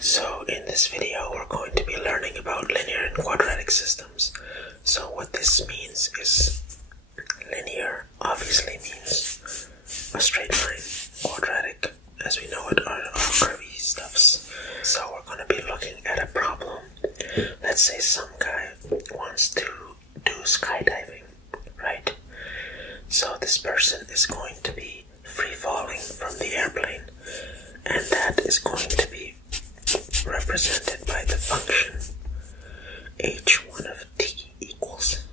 So in this video we're going to be learning about linear and quadratic systems. So what this means is linear obviously means a straight line. Quadratic, as we know it, are curvy stuffs. So we're going to be looking at a problem. Let's say some guy wants to do skydiving, right? So this person is going to be free falling from the airplane, and that is going to be represented by the function h1 of t equals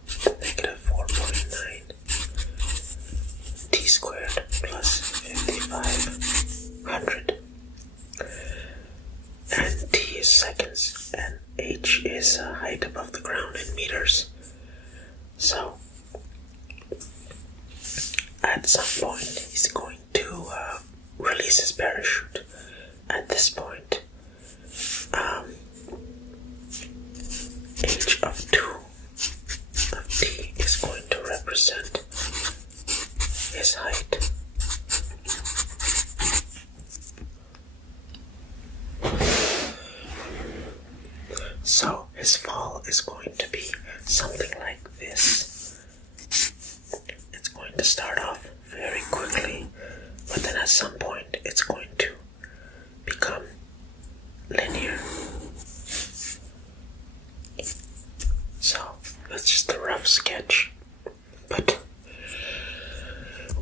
negative 4.9 t squared plus 5500, and t is seconds and h is height above the ground in meters. So at some point he's going to release his parachute. At this point h of 2 of t is going to represent his height. So his fall is going to be something like this. It's going to start off very quickly, but then at some point it's going to become linear. So that's just a rough sketch, but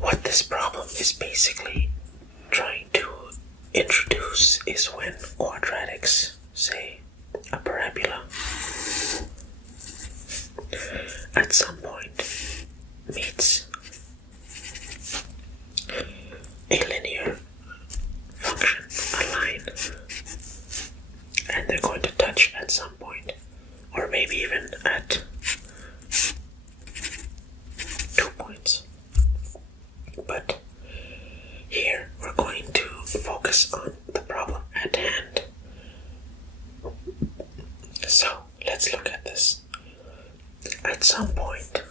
what this problem is basically trying to introduce is when quadratics, say a parabola, at some point meets a linear function, a line, and they're going to touch at some point, or maybe even at 2 points. But here we're going to focus on the problem at hand. So let's look at this. At some point,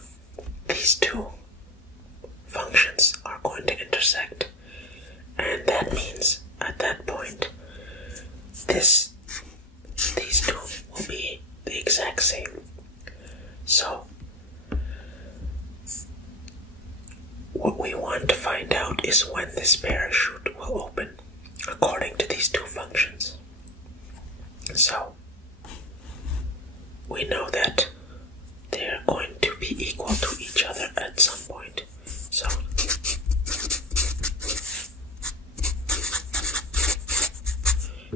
these two functions are going to intersect, and that means at that point these two will be the exact same. So what we want to find out is when this parachute will open according to these two functions. So we know that they're going to be equal to each other at some point. So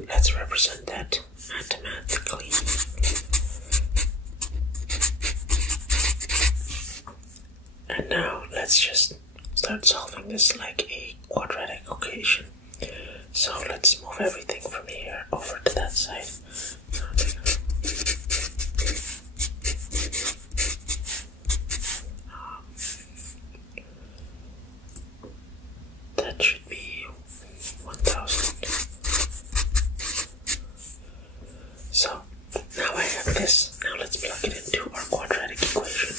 let's represent that mathematically. And now let's just start solving this like a quadratic equation. So let's move everything from here over to that side. That should be 1000. So now I have this. Now let's plug it into our quadratic equation.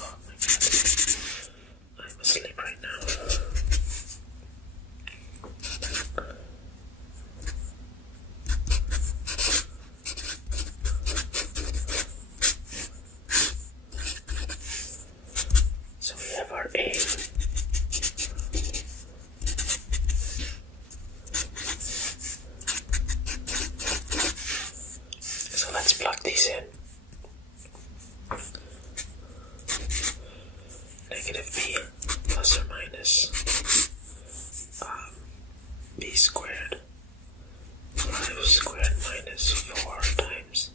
Oh my god, I'm asleep right now. So we have our A. So let's plug these in. Negative b plus or minus b squared 5 squared minus 4 times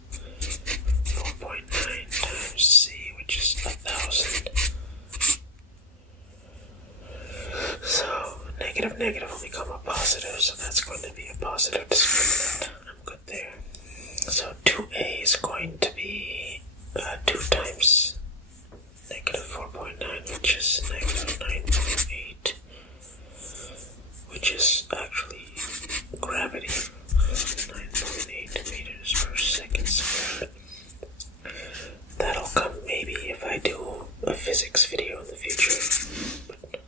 4.9 times c, which is 1000. So negative negative will become a positive, so that's going to be a positive discriminant. I'm good there. So 2a is going to be 2 times negative 4.9, which is negative 9.8, which is actually gravity, 9.8 meters per second squared. That'll come maybe if I do a physics video in the future, but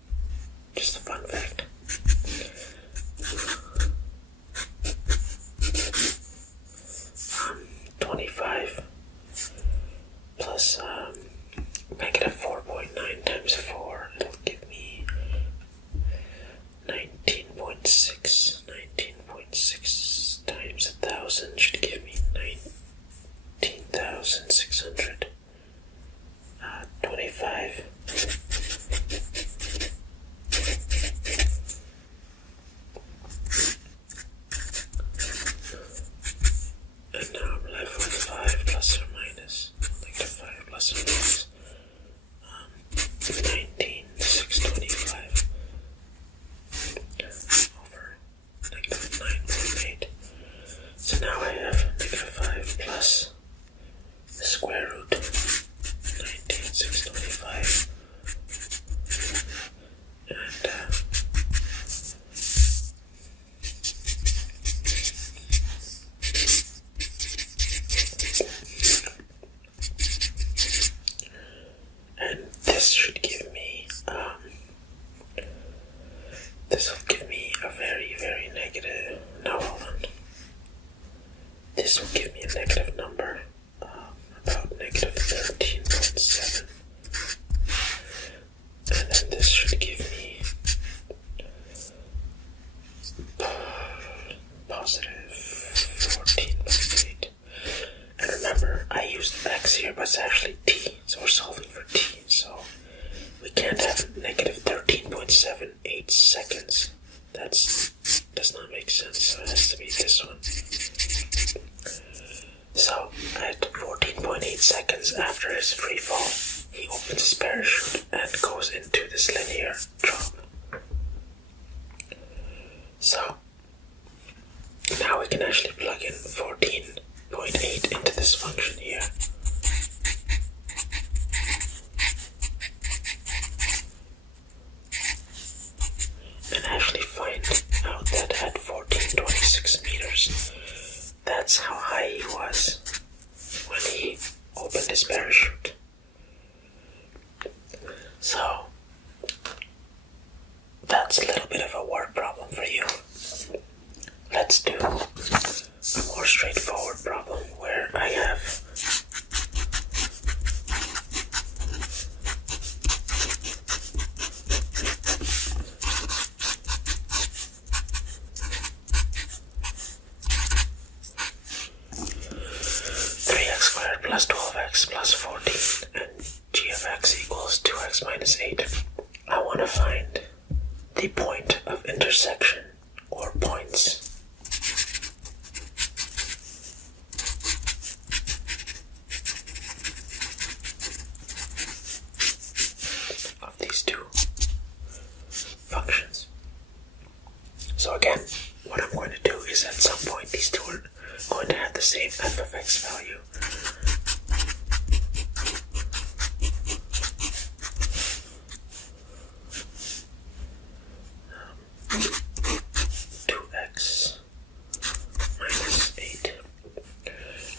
this should give me this will give me a very, very negative. No, hold on. This will give me a negative number, about negative 13.7. And then this should give me positive 14.8. And remember, I used x here, but it's actually t, so we're solving for t. So we can't have negative 13.78 seconds. That does not make sense, so it has to be this one. So at 14.8 seconds after his free fall, he opens his parachute and goes into this linear drop. So now we can actually plug in 14.8 into this function here. And actually find out that at 1426 meters, that's how high he was when he opened his parachute. So that's a little bit of a word problem for you. Let's do a more straightforward problem where I have plus 12x plus 14 and g of x equals 2x minus 8. I want to find the point of intersection, or points, of these two functions. So again, what I'm going to do is at some point these two are going to have the same f of x value. 2x minus 8.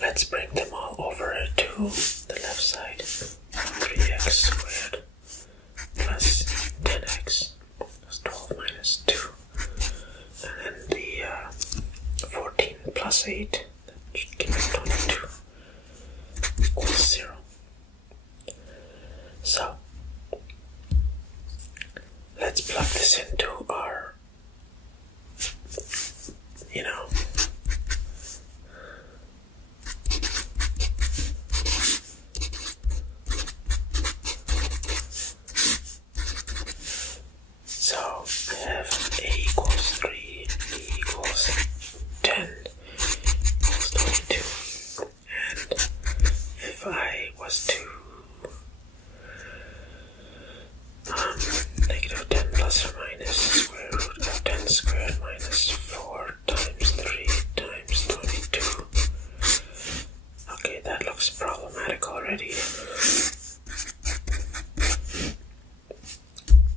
Let's bring them all over to the left side. 3x squared plus 10x plus 12 minus 2. And then the 14 plus 8, that should give us 22, equals 0. So let's plug this into our, so I have a equals 3, b equals 10, equals 22, and if I was to negative 10 plus or minus square root of 10 squared minus 4 times 3 times 22. Okay, that looks problematic already.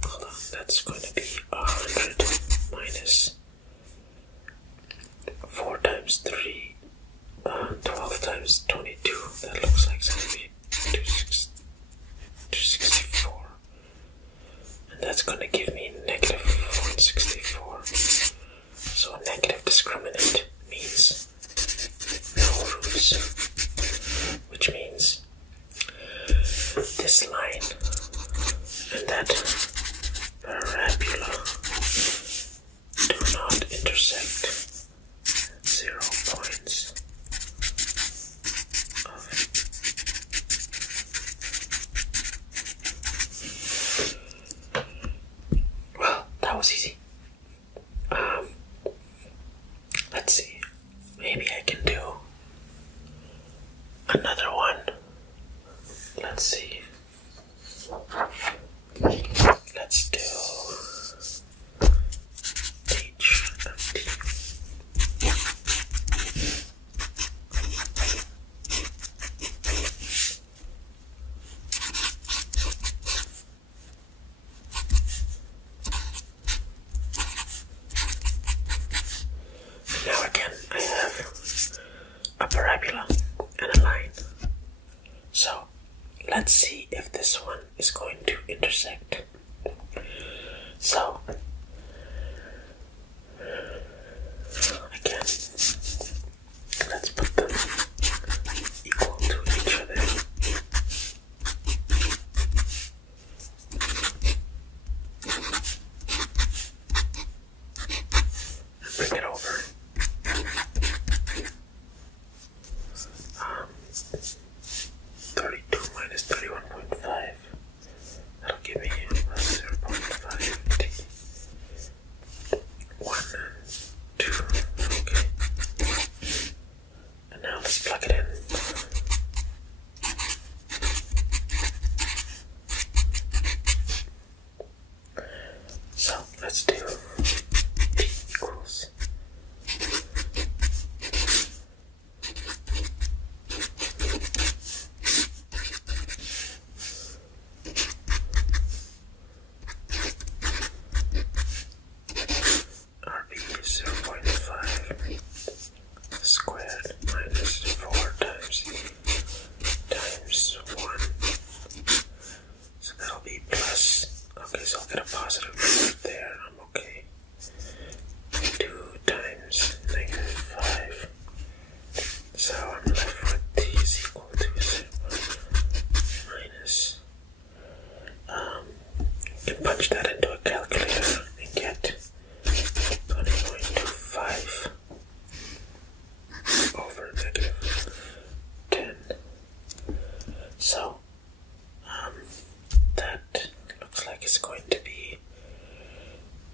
Hold on, that's going to be 100 minus 4 times 3, 12 times 22. That looks like it's going to be 264. And that's going to give me negative 164. So a negative discriminant means no roots, which means this line and that parabola do not intersect at 0 points Well, that was easy. Let's see. Maybe I can do another one. Let's see. Let's do h of t. is going to intersect. So again, let's put them equal to each other. And bring it over. 32 minus 31.5. That'll give me plus 0.5 t. 1 and 2. Okay. And now let's plug it in. So let's do t equals RB 0.5 squared minus 4 times times 1. So that'll be plus. Okay, so I'll get a positive number there. I'm okay. 2 times -5. So I'm left with t is equal to 0 minus. You can punch that into a calculator and get 20.25 over -10. So that looks like it's going to be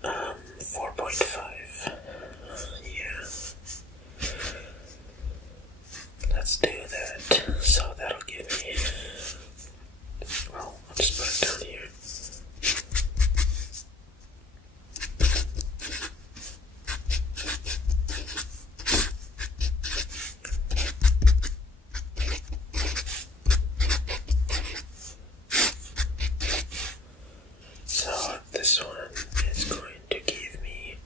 4.5. Yeah. Let's do that. So that'll give me, well, I'll just put it down here. So this one is going to give me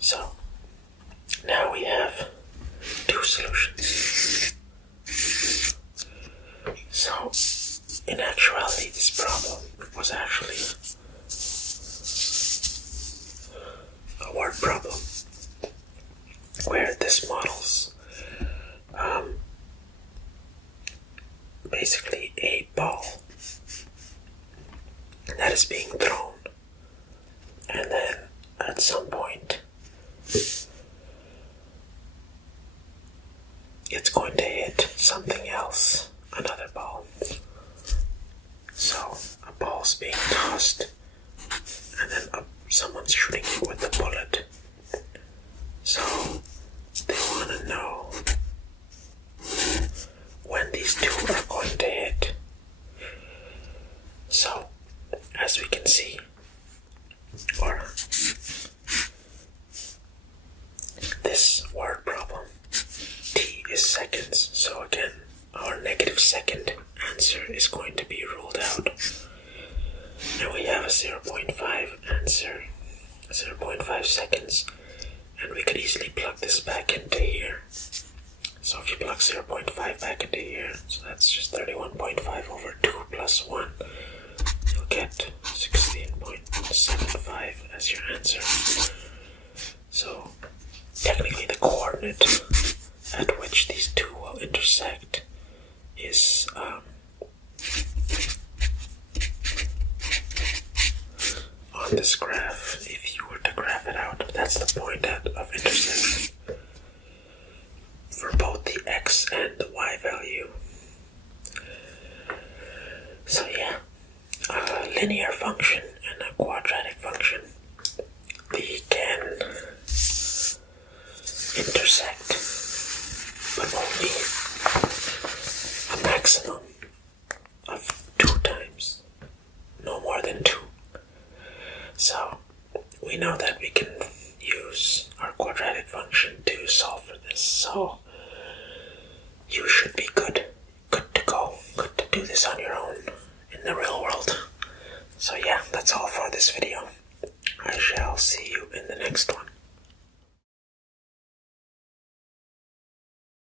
so now we have two solutions. So in actuality, this problem was actually a word problem, where this models basically a ball that is being thrown, and then at some point it's going to hit something else, another ball. So a ball's being tossed, and then someone's shooting it with a bullet. So they want to know when these two are going to hit. So, as we can see, or this word problem, t is seconds. So again, our -2nd answer is going to be ruled out. And we have a 0.5 answer, 0.5 seconds. And we could easily plug this back into here. So if you plug 0.5 back into here, so that's just 31.5 over 2 plus 1, you'll get 16.75 as your answer. So technically the coordinate at which these two will intersect is on this graph. If you were to graph it out, that's the point of intersection for both the x and the y value. So yeah, a linear function and a quadratic function, they can intersect, but only a maximum of 2 times, no more than 2. So we know that we can use our quadratic function to solve for this. So you should be good to go, good to do this on your own in the real world. So yeah, that's all for this video. I shall see you in the next one.